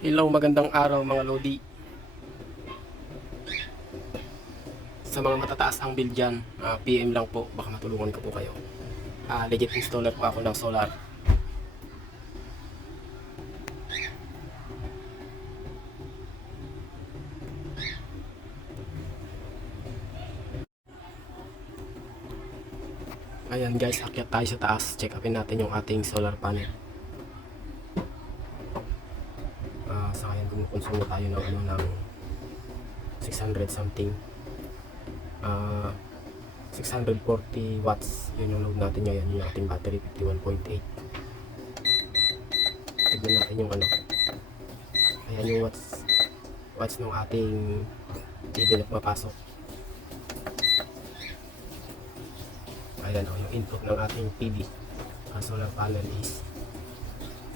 Hello, magandang araw mga Lodi. Sa mga matataas ang bill dyan, ah, PM lang po, baka matulungan ko po kayo. Ah, legit installer po ako ng solar. Ayan guys, akyat tayo sa taas. Check upin natin yung ating solar panel. Kumukonsumo tayo ng ano ng 600 something. Ah, 640 watts. Yun yung load natin ngayon. Yung ating battery 51.8. Tignan natin yung ano. Ayan yung watts watts ng ating na mapasok. Ayan o, yung input ng ating PV uh, solar panel is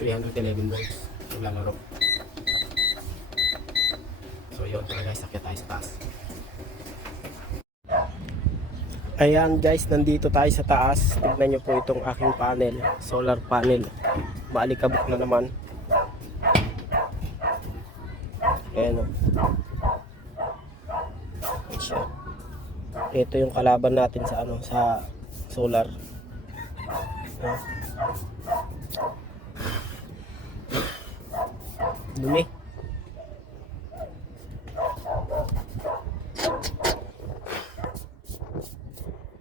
311 volts. Naglalaro. Yun tara guys, sakya tayo sa taas. Ayan guys, nandito tayo sa taas. Tignan nyo po itong aking panel, solar panel. Maalikabok na naman. Ayan o. Siya. Ito yung kalaban natin sa ano, sa solar. Dumi.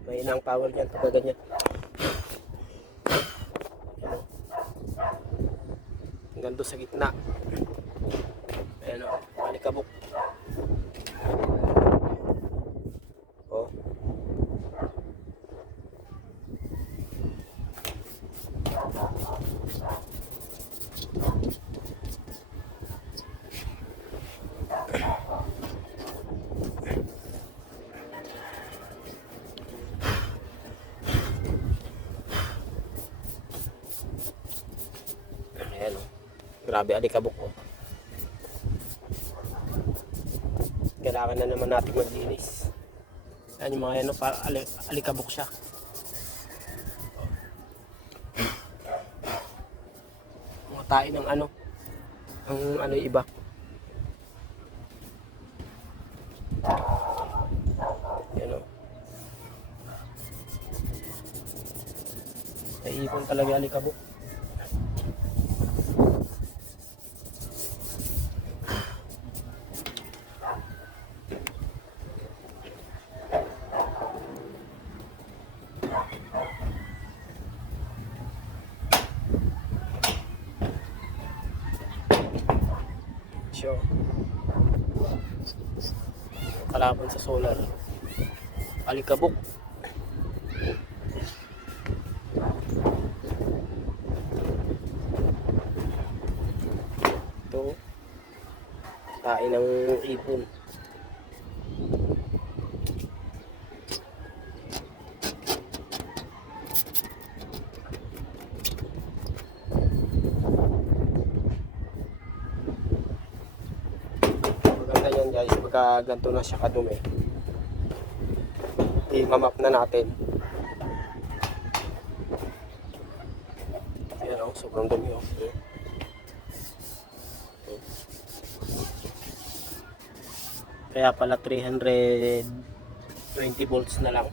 May inang power niyan pag ganyan. Hanggang doon sa gitna. Ayan o, malikabok. Oh. Ayan o. Grabe alikabok ko. Kailangan na naman natin maglinis. Ayan yung mga yan, para ali, alikabok siya. Mga tayo ng ano, ang ano iba. Yan o. Naiipon talaga alikabok. Sure. Kalaban sa solar. Alikabok. Ito. Tain ng ipon. Maganda yan guys, pagka ganito na siya kadumi. I-map na natin. Ayan o, sobrang dumi o. Kaya pala 320 volts na lang.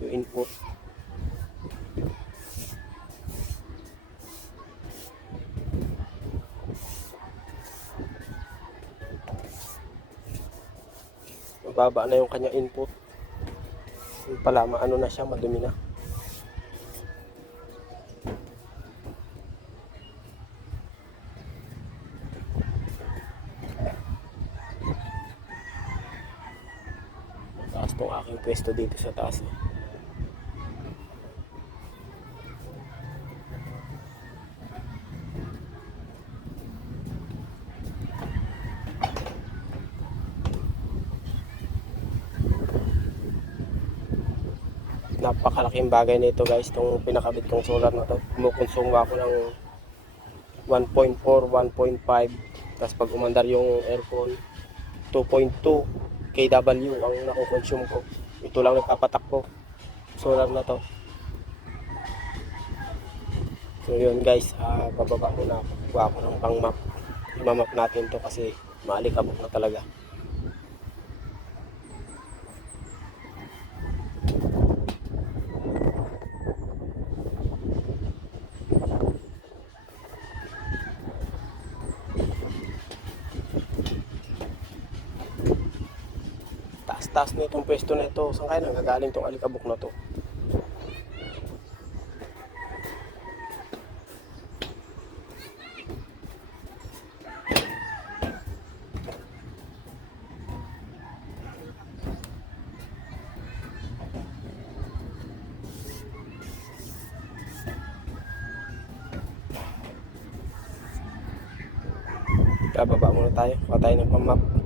Yung input. Mababa na yung kanya input yung pala maano na siya madumi na taas tong aking pwesto dito sa taas eh. Napakalaking bagay nito guys itong pinakabit kong solar na to kumukonsumo ako ng 1.4 1.5 tapos pag umandar yung aircon 2.2 kW ang nakukonsume ko ito lang nagpapatak ko solar na to So yun guys, ah, bababa muna ako. Kuha ako ng pang map. Imamap natin to kasi maalikabok na talaga. Taas-taas na itong pwesto na ito. Saan kaya nagagaling itong alikabok na to? Bababa muna tayo. Kuha tayo ng pamap.